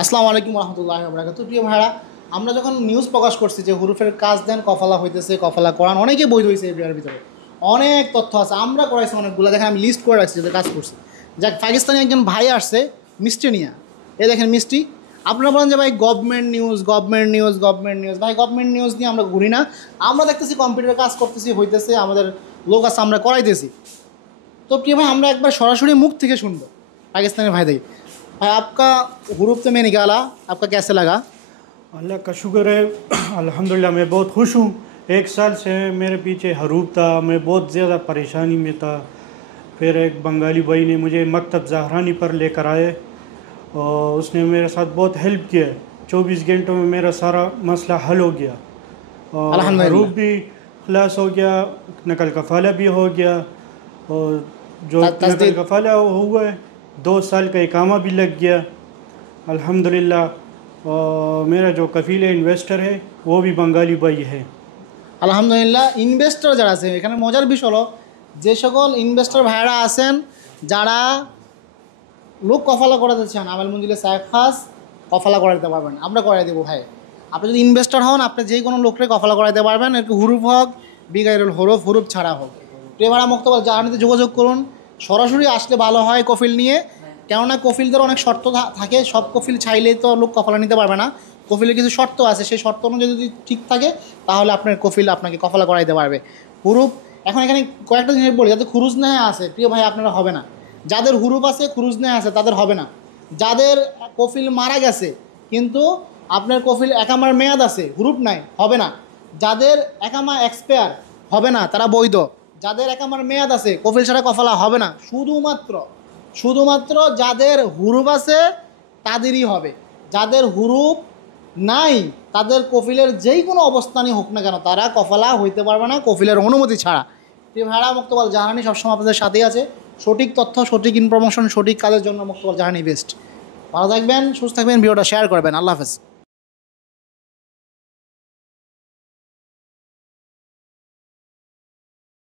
আসসালামু আলাইকুম রহমতুল্লাহি ওয়া বারাকাতুহু। প্রিয় ভাইরা, আমরা যখন নিউজ প্রকাশ করছি যে হুরুফের কাজ দেন কফালা হইতেছে, কফালা করান, অনেকে বই হয়েছে এই বিয়ার ভিতরে অনেক তথ্য আছে। আমরা করাইছি অনেকগুলো, দেখেন আমি লিস্ট করে রাখছি যে কাজ করছি। যাক, পাকিস্তানি একজন ভাই আসছে মিষ্টি নিয়ে, এই দেখেন মিষ্টি। আপনারা বলেন যে ভাই government news, government news, government news. ভাই গভর্নমেন্ট নিউজ নিয়ে আমরা ঘুরি না, আমরা দেখতেছি কম্পিউটারে কাজ করতেছি, হইতেছে, আমাদের লোক আছে, আমরা করাইতেছি। তো প্রিয় भाई, আমরা একবার সরাসরি মুখ থেকে শুনবো पाकिस्तानी भाई देखिए। भाई आपका हुरूफ तो मैं निकाला, आपका कैसे लगा? अल्लाह का शुक्र है। अल्हम्दुलिल्लाह मैं बहुत खुश हूँ। एक साल से मेरे पीछे हरूफ था, मैं बहुत ज़्यादा परेशानी में था। फिर एक बंगाली भाई ने मुझे मकतब ज़हरानी पर लेकर आए और उसने मेरे साथ बहुत हेल्प किया। 24 घंटों में मेरा सारा मसला हल हो गया और हरूफ भी खलास हो गया, नकल कफ़ाला भी हो गया और जो नकल कफ़ाला हुआ है 2 साल का इकामा भी लग गया अल्हम्दुलिल्लाह। और मेरा जो कफ़ील इन्वेस्टर है वो भी बंगाली भाई है আলহামদুলিল্লাহ। ইনভেস্টর যারা আছে, এখানে মজার বিষয় হলো যে সকল ইনভেস্টর ভাইরা আছেন যারা লোক কফালা করাতে চান, আমেল মঞ্জিলে সাহেব খাস কফালা করাতে পারবেন, আমরা করাই দেবো ভাই। আপনি যদি ইনভেস্টর হন, আপনি যে কোনো লোককে কফালা করাতে পারবেন, একটু হুরুফ হোক, বিগাইরুল হরফ, হুরুফ ছাড়া হোক। প্রিয় ভাড়া মুক্তবাল জাহানিতে যোগাযোগ করুন, সরাসরি আসলে ভালো হয় কফিল নিয়ে। কেননা কফিলদের অনেক শর্ত থাকে, সব কফিল চাইলে তো লোক কফালা নিতে পারবে না। কফিলের কিছু শর্ত আছে, সেই শর্ত অনুযায়ী যদি ঠিক থাকে তাহলে আপনার কফিল আপনাকে কফালা করাইতে পারবে। হুরুফ এখন এখানে কয়েকটা জিনিস বলি, যাদের খুরুজ নেয় আছে প্রিয় ভাই আপনারা হবে না, যাদের হুরুফ আছে খুরুজ নেয় আছে তাদের হবে না, যাদের কফিল মারা গেছে কিন্তু আপনার কফিল একামার মেয়াদ আছে, হুরুফ নাই, হবে না। যাদের একামা এক্সপায়ার হবে না, তারা বৈধ। যাদের একামার মেয়াদ আছে কফিল ছাড়া কফালা হবে না। শুধুমাত্র যাদের হুরুফ আছে তাদেরই হবে। যাদের হুরুফ নাই তাদের কফিলের যেই কোনো অবস্থানই হোক না কেন তারা কফালা হইতে পারবে না কফিলের অনুমতি ছাড়া। প্রিয় ভাড়া, মুক্তবাল জাহানি সবসময় আপনাদের সাথেই আছে। সঠিক তথ্য, সঠিক ইনফরমেশন, সঠিক কাজের জন্য মুক্তবাল জাহানি বেস্ট। ভালো থাকবেন, সুস্থ থাকবেন, ভিডিওটা শেয়ার করবেন। আল্লাহ হাফেজ।